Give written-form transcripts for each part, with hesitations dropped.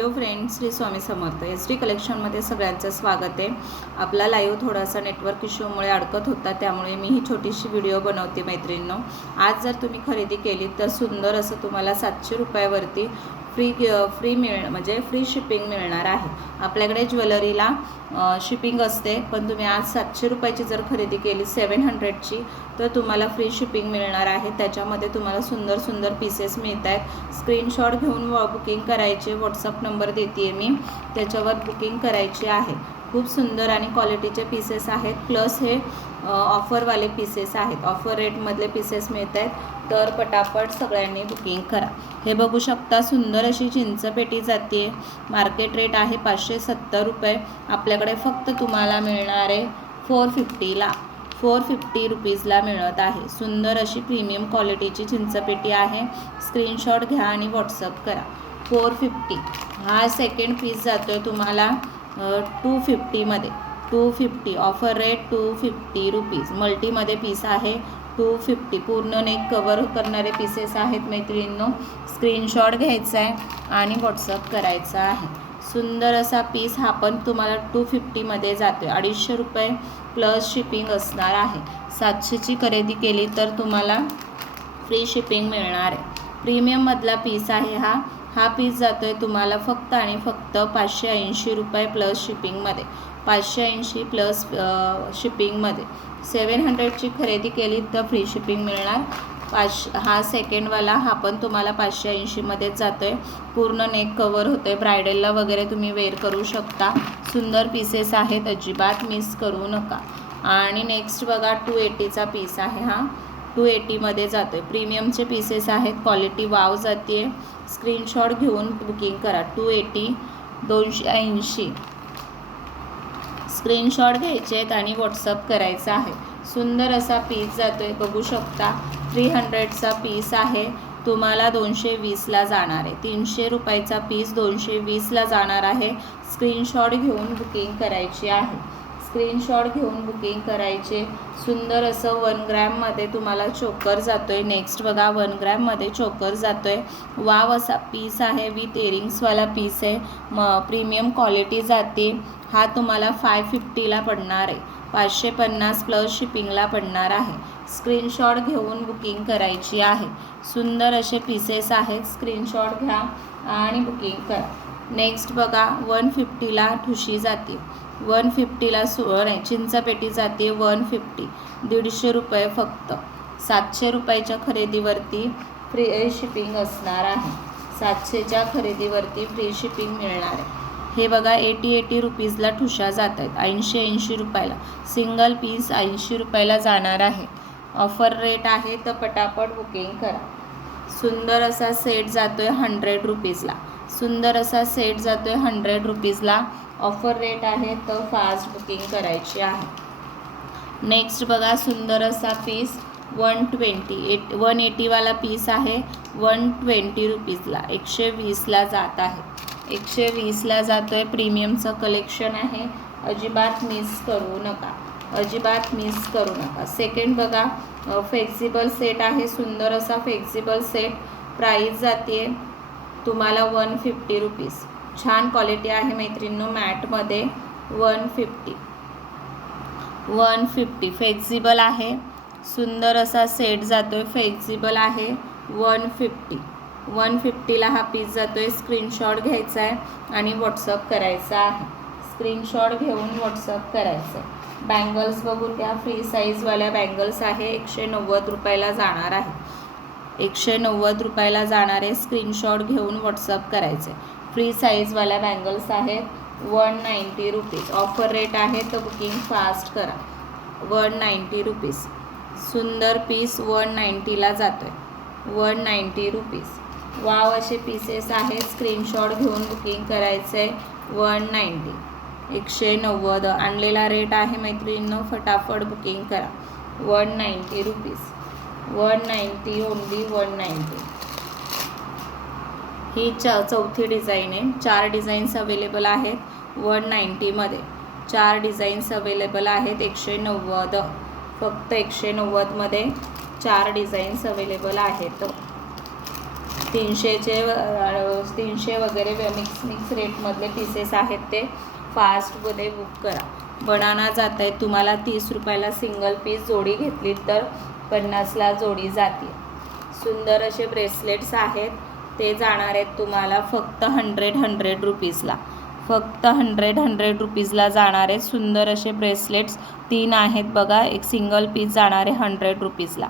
Hello friends, Shri Swami Samarth. S D कलेक्शनमध्ये सगळ्यांचं स्वागत आहे. आपला लाईव्ह थोडासा नेटवर्क इश्यूमुळे अडकत होता, त्यामुळे मी ही छोटीशी व्हिडिओ बनवते मैत्रिणींनो. आज जर तुम्ही खरेदी केली तर सुंदर असं तुम्हाला 700 रुपयावरती फ्री शिपिंग मिळणार आहे. आपल्याकडे ज्वेलरीला शिपिंग असते, पण तुम्ही आज 700 रुपयाची जर खरेदी केली 700ची तर तुम्हाला फ्री शिपिंग मिळणार आहे. त्याच्यामध्ये तुम्हाला सुंदर सुंदर पीसेस मिळत आहेत. स्क्रीनशॉट घेऊन बुकिंग करायचे. व्हॉट्सअप नंबर देते मी, त्याच्यावर बुकिंग करायची आहे. खूप सुंदर आणि क्वालिटीचे पीसेस आहेत. प्लस हे ऑफरवाले पीसेस आहेत. ऑफर रेटमधले पीसेस मिळत आहेत, तर पटापट सगळ्यांनी बुकिंग करा. हे बघू शकता, सुंदर अशी चिंचपेटी जाते. मार्केट रेट आहे 570 रुपये. आपल्याकडे फक्त तुम्हाला मिळणार आहे 450 रुपीजला मिळत आहे. सुंदर अशी प्रीमियम क्वालिटीची चिंचपेटी आहे. स्क्रीनशॉट घ्या आणि व्हॉट्सअप करा. 450 हा सेकंड पीस जातो आहे तुम्हाला 250मध्ये. 250 ऑफर रेट 250 रुपीज. मल्टीमध्ये पीस आहे 250. पूर्ण नेक कवर करणारे पीसेस आहेत मैत्रिणींनो. स्क्रीनशॉट घ्यायचा आहे आणि व्हॉट्सअप करायचा आहे. सुंदर असा पीस हा पण तुम्हाला 250मध्ये जातो आहे. 250 रुपये प्लस शिपिंग असणार आहे. 700ची खरेदी केली तर तुम्हाला फ्री शिपिंग मिळणार आहे. प्रीमियममधला पीस आहे हा पीस जातो आहे तुम्हाला फक्त आणि फक्त 580 रुपये प्लस शिपिंगमध्ये. 580 प्लस शिपिंगमध्ये. 700ची खरेदी केली तर फ्री शिपिंग मिळणार. हा सेकंडवाला हा पण तुम्हाला 580मध्येच जातो आहे. पूर्ण नेक कवर होतं आहे. ब्रायडलला वगैरे तुम्ही वेअर करू शकता. सुंदर पीसेस आहेत, अजिबात मिस करू नका. आणि नेक्स्ट बघा, 280चा पीस आहे. हा 280मध्ये जातो आहे. प्रीमियमचे पीसेस आहेत. क्वालिटी वाव जाते आहे. स्क्रीनशॉट घेऊन बुकिंग करा. 280 280 स्क्रीनशॉट घ्यायचे आहेत आणि व्हॉट्सअप करायचा आहे. सुंदर असा पीस जातो आहे, बघू शकता. 300चा पीस आहे, तुम्हाला 220ला जाणार आहे. 300 रुपयाचा पीस 220ला जाणार आहे. स्क्रीनशॉट घेऊन बुकिंग करायची आहे. स्क्रीनशॉट घेऊन बुकिंग करायचे. सुंदर असं 1 ग्रॅममध्ये तुम्हाला चोकर जातो आहे. नेक्स्ट बघा, 1 ग्रॅममध्ये चोकर जातो आहे. वाव असा पीस आहे. विथ इयरिंग्सवाला पीस आहे. प्रीमियम क्वालिटी जाते. हा तुम्हाला 550ला पडणार आहे. 550 प्लस शिपिंगला पडणार आहे. स्क्रीनशॉट घेऊन बुकिंग करायची आहे. सुंदर असे पीसेस आहेत. स्क्रीनशॉट घ्या आणि बुकिंग करा. नेक्स्ट बघा, 150ला ठुशी जाते. 150ला चिंचपेटी जाते. 150 150 रुपये फक्त. 700 रुपयाच्या खरेदीवरती फ्री शिपिंग असणार आहे. 700च्या खरेदीवरती फ्री शिपिंग मिळणार आहे. हे बघा, 80 रुपीजला ठुशा जात आहेत. 80 रुपयाला सिंगल पीस 80 रुपयाला जाणार आहे. ऑफर रेट आहे, तर पटापट बुकिंग करा. सुंदर असा सेट जातो आहे 100 रुपीजला. सुंदर असा सेट जातो आहे 100 रुपीजला. ऑफर रेट आहे, तर फास्ट बुकिंग करायची आहे. नेक्स्ट बघा, सुंदर असा पीस 180वाला पीस आहे. 120 रुपीजला 120ला जात आहे. 120ला जातो आहे. प्रीमियमचं कलेक्शन आहे. अजिबात मिस करू नका. अजिबात मिस करू नका. सेकंड बघा, फ्लेक्झिबल सेट आहे. सुंदर असा फ्लेक्झिबल सेट. प्राईस जाते तुम्हाला 150 रुपीज. छान क्वालिटी आहे मैत्रिणींनो. मॅटमध्ये 150 फ्लेक्झिबल आहे. सुंदर असा सेट जातो आहे. फ्लेक्झिबल आहे. 150ला हा पीस जातो आहे. स्क्रीनशॉट घ्यायचा आहे आणि व्हॉट्सअप करायचा आहे. स्क्रीनशॉट घेऊन व्हॉट्सअप करायचं आहे. बँगल्स बघून त्या फ्री साईजवाल्या बँगल्स आहे. 190 रुपयाला जाणार आहे. 190 रुपयाला जाणार आहे. स्क्रीनशॉट घेऊन व्हॉट्सअप करायचे. फ्री साईजवाल्या बँगल्स आहेत. 190 रुपीज. ऑफर रेट आहे, तर बुकिंग फास्ट करा. 190 रुपीज. सुंदर पीस 190ला जातो आहे. 190 रुपीज. वाव असे पीसेस आहेत. स्क्रीनशॉट घेऊन बुकिंग करायचं आहे. 190 190 आणलेला रेट आहे मैत्रिणींनो. फटाफट बुकिंग करा. 190 रुपीज. 190 ओनली 190. ही चौथी डिझाईन आहे. 4 डिझाईन्स अवेलेबल आहेत 190मध्ये. 4 डिझाईन्स अवेलेबल आहेत. 190 फक्त 190मध्ये 4 डिझाईन्स अवेलेबल आहेत. 300 वगैरे मिक्स रेटमधले पीसेस आहेत ते फास्टमध्ये बुक करा. बनाना जात आहे तुम्हाला 30 रुपयाला सिंगल पीस, जोडी घेतली तर 50ला जोडी जाते. सुंदर असे ब्रेसलेट्स आहेत ते जाणार आहेत तुम्हाला फक्त 100 रुपीजला. फक्त 100 रुपीजला जाणार आहेत. सुंदर असे ब्रेसलेट्स 3 आहेत बघा. एक सिंगल पीस जाणार आहे 100 रुपीजला.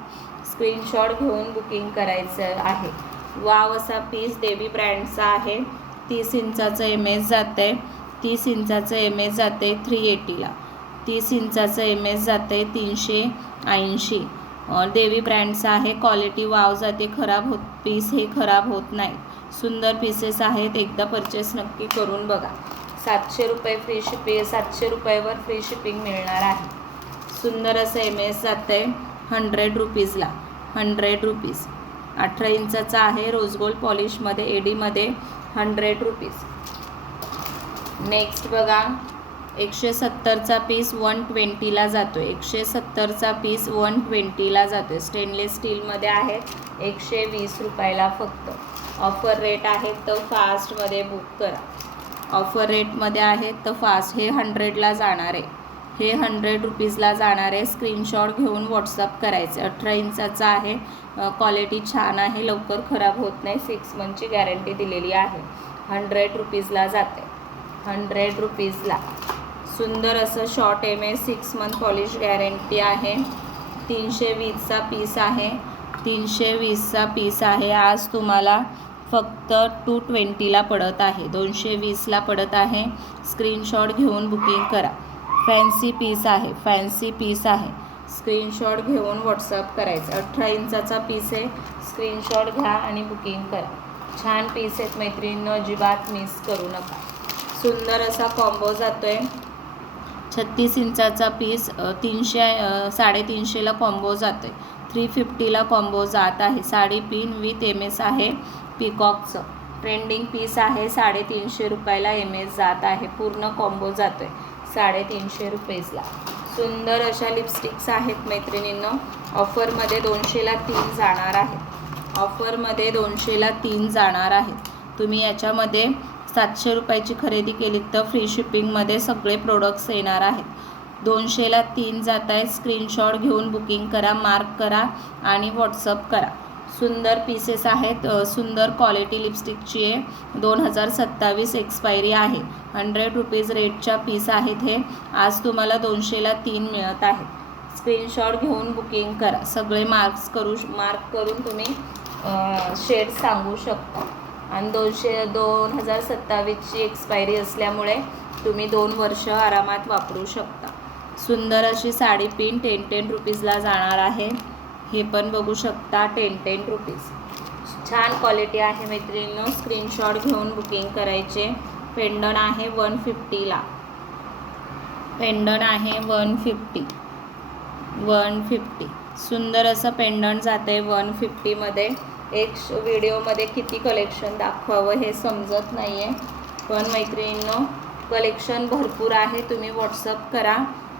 स्क्रीनशॉट घेऊन बुकिंग करायचं आहे. वाव असा पीस देवी ब्रँडचा आहे. 30 इंचाचं एमएस जातं आहे. 30 इंचाचं एमएस जातं आहे 380ला. 30 इंचाचं एमएस जातं आहे 380. देवी ब्रँडचा आहे. क्वालिटी वाव जाते. पीस हे खराब होत नाही. सुंदर पीसेस आहेत. एकदा परचेस नक्की करून बघा. 700 रुपये फ्री शिपिंग, 700 रुपयावर फ्री शिपिंग मिळणार आहे. सुंदर असं एमएस जातं आहे 100 रुपीजला. 100 रुपीज. 18 इंचाचा आहे. रोज गोल्ड पॉलिशमध्ये एडीमध्ये 100 रुपीज. नेक्स्ट बघा 170चा पीस 120ला जातो. 170चा पीस 120ला जातो. स्टेनलेस स्टीलमध्ये आहे. 120 रुपयाला फक्त. ऑफर रेट आहे तर फास्टमध्ये बुक करा. ऑफर रेटमध्ये आहे तर फास्ट. हे 100ला जाणार आहे. हे 100 रुपीजला जाणार आहे. स्क्रीनशॉट घेऊन व्हॉट्सअप करायचे. 18 इंचाचा आहे. क्वालिटी छान आहे. लवकर खराब होत नाही. 6 मंथची गॅरंटी दिलेली आहे. 100 रुपीजला जाते. 100 रुपीजला. सुंदर असं short MS 6 month polish guarantee आहे. 320चा पीस आहे. 320चा पीस आहे. आज तुम्हाला फक्त 220ला पडत आहे. 220ला पडत आहे. स्क्रीनशॉट घेऊन बुकिंग करा. फॅन्सी पीस आहे. फॅन्सी पीस आहे. स्क्रीनशॉट घेऊन व्हॉट्सअप करायचं. 18 इंचाचा पीस आहे. स्क्रीनशॉट घ्या आणि बुकिंग करा. छान पीस आहेत मैत्रिणींनो, अजिबात मिस करू नका. सुंदर असा कॉम्बो जातो आहे. 36 इंचाचा पीस 350ला कॉम्बो जातो आहे. 350ला कॉम्बो जात आहे. साडी पिन विथ एमएस आहे. पिकॉकचं ट्रेंडिंग पीस आहे. 350 रुपयाला एमएस जात आहे. पूर्ण कॉम्बो जातो आहे 350 रुपीजला. सुंदर अशा लिपस्टिक्स आहेत मैत्रिणींनो. ऑफरमध्ये 200ला 3 जाणार आहेत. ऑफरमध्ये 200ला 3 जाणार आहेत. तुम्ही याच्यामध्ये 700 रुपयाची खरेदी केली तर फ्री शिपिंगमध्ये सगळे प्रोडक्ट्स येणार आहेत. 200ला 3 जात आहे. स्क्रीनशॉट घेऊन बुकिंग करा. मार्क करा आणि व्हॉट्सअप करा. सुंदर पीसेस आहेत. सुंदर क्वालिटी लिपस्टिकची आहे. 2027 एक्सपायरी आहे. 100 रुपीज रेटच्या पीस आहेत हे. आज तुम्हाला 200ला 3 मिळत आहेत. स्क्रीनशॉट घेऊन बुकिंग करा. सगळे मार्क करून तुम्ही शेड सांगू शकता. आणि 2027ची एक्सपायरी असल्यामुळे तुम्ही 2 वर्ष आरामात वापरू शकता. सुंदर अशी साडी पिन 10 रुपीजला जाणार आहे. हे पण बघू शकता 10 रुपीज. छान क्वालिटी आहे मैत्रिणींनो. स्क्रीनशॉट घेऊन बुकिंग करायचे. पेंडन आहे 150ला. पेंडन आहे 150. सुंदर असं पेंडन जातं आहे 150मध्ये. एक व्हिडिओमध्ये किती कलेक्शन दाखवावं हे समजत नाही आहे. पण मैत्रिणींनो कलेक्शन भरपूर आहे. तुम्ही व्हॉट्सअप करा.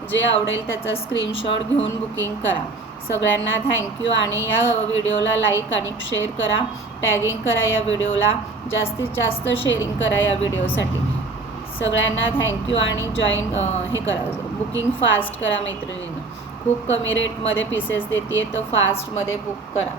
जे आवडेल त्याचा स्क्रीनशॉट घेऊन बुकिंग करा. सगळ्यांना थँक्यू. आणि या व्हिडिओला लाईक आणि शेअर करा. टॅगिंग करा या व्हिडिओला. जास्तीत जास्त शेअरिंग करा या व्हिडिओसाठी. सगळ्यांना थँक्यू. आणि हे करा, बुकिंग फास्ट करा मैत्रिणींनो. खूप कमी रेटमध्ये पीसेस देते तर फास्टमध्ये बुक करा.